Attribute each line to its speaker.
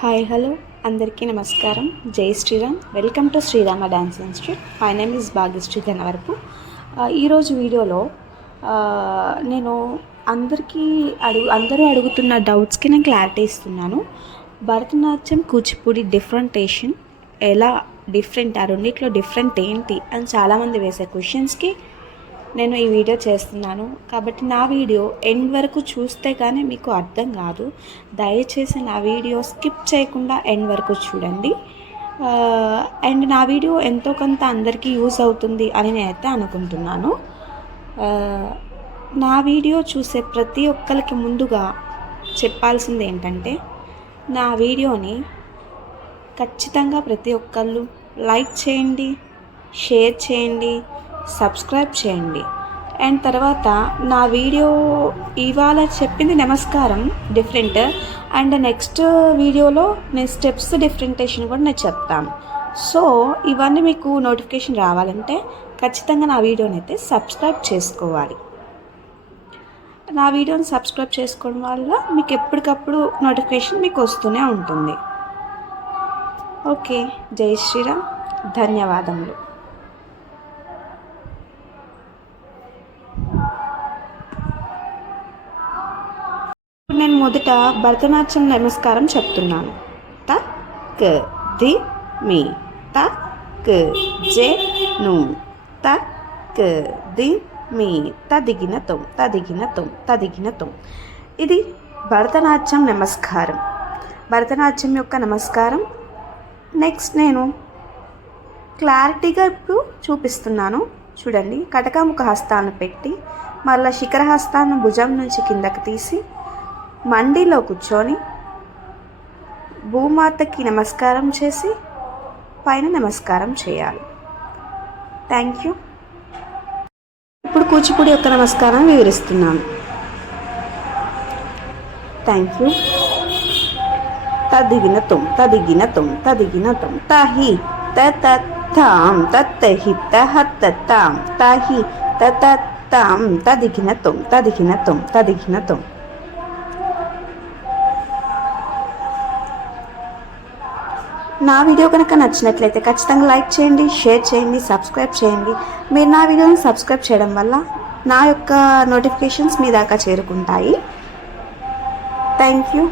Speaker 1: Hi hello. అందరికీ నమస్కారం. జై Shriram. Welcome to Srirama dance institute. My name is Bhagyashree Dhanavarapu. ఈరోజు వీడియోలో నేను అందరికీ అడుగు అందరూ అడుగుతున్న డౌట్స్కి నేను క్లారిటీ ఇస్తున్నాను. భరతనాట్యం కూచిపూడి డిఫరెంటేషన్ ఎలా డిఫరెంట్ ఆ రెండిట్లో డిఫరెంట్ ఏంటి అని చాలామంది వేసే క్వశ్చన్స్కి నేను ఈ వీడియో చేస్తున్నాను. కాబట్టి నా వీడియో ఎండ్ వరకు చూస్తే కానీ మీకు అర్థం కాదు. దయచేసి నా వీడియో స్కిప్ చేయకుండా ఎండ్ వరకు చూడండి. అండ్ నా వీడియో ఎంతో కొంత అందరికీ యూజ్ అవుతుంది అని నేనైతే అనుకుంటున్నాను. నా వీడియో చూసే ప్రతి ఒక్కరికి ముందుగా చెప్పాల్సింది ఏంటంటే నా వీడియోని ఖచ్చితంగా ప్రతి ఒక్కళ్ళు లైక్ చేయండి షేర్ చేయండి సబ్స్క్రైబ్ చేయండి. అండ్ తర్వాత నా వీడియో ఇవాళ చెప్పింది నమస్కారం డిఫరెంట్ అండ్ నెక్స్ట్ వీడియోలో నేను స్టెప్స్ డిఫరెంటేషన్ కూడా నేను చెప్తాను సో ఇవన్నీ మీకు నోటిఫికేషన్ రావాలంటే ఖచ్చితంగా నా వీడియోని అయితే సబ్స్క్రైబ్ చేసుకోవాలి. నా వీడియోని సబ్స్క్రైబ్ చేసుకోవడం వల్ల మీకు ఎప్పటికప్పుడు నోటిఫికేషన్ మీకు వస్తూనే ఉంటుంది. ఓకే జై శ్రీరామ్. ధన్యవాదములు. మొదట భరతనాట్యం నమస్కారం చెప్తున్నాను. త క ది మీ. త క జే ను. త క ది మీ. తదిగిన తొం తదిగిన తొం తదిగిన తొం ఇది భరతనాట్యం నమస్కారం. భరతనాట్యం యొక్క నమస్కారం. నెక్స్ట్ నేను క్లారిటీగా ఇప్పుడు చూపిస్తున్నాను. చూడండి కటకాముఖ హస్తాలను పెట్టి మళ్ళీ శిఖర భుజం నుంచి కిందకి తీసి మండిలో కూర్చొని భూమాతకి నమస్కారం చేసి పైన నమస్కారం చేయాలి. థ్యాంక్ యూ ఇప్పుడు కూచిపూడి యొక్క నమస్కారం వివరిస్తున్నాను. థ్యాంక్ యూ తదిగిన తుం తదిగిన తుం తదిగిన తుం తహి తతాం తత్తహి తహత్తాం తహి తతాం తదిగిన తుం తదిగిన తుం తదిగిన తుం నా వీడియో కనుక నచ్చినట్లయితే ఖచ్చితంగా లైక్ చేయండి షేర్ చేయండి సబ్స్క్రైబ్ చేయండి. మీరు నా వీడియోని సబ్స్క్రైబ్ చేయడం వల్ల నా యొక్క నోటిఫికేషన్స్ మీ దాకా చేరుకుంటాయి. Thank you.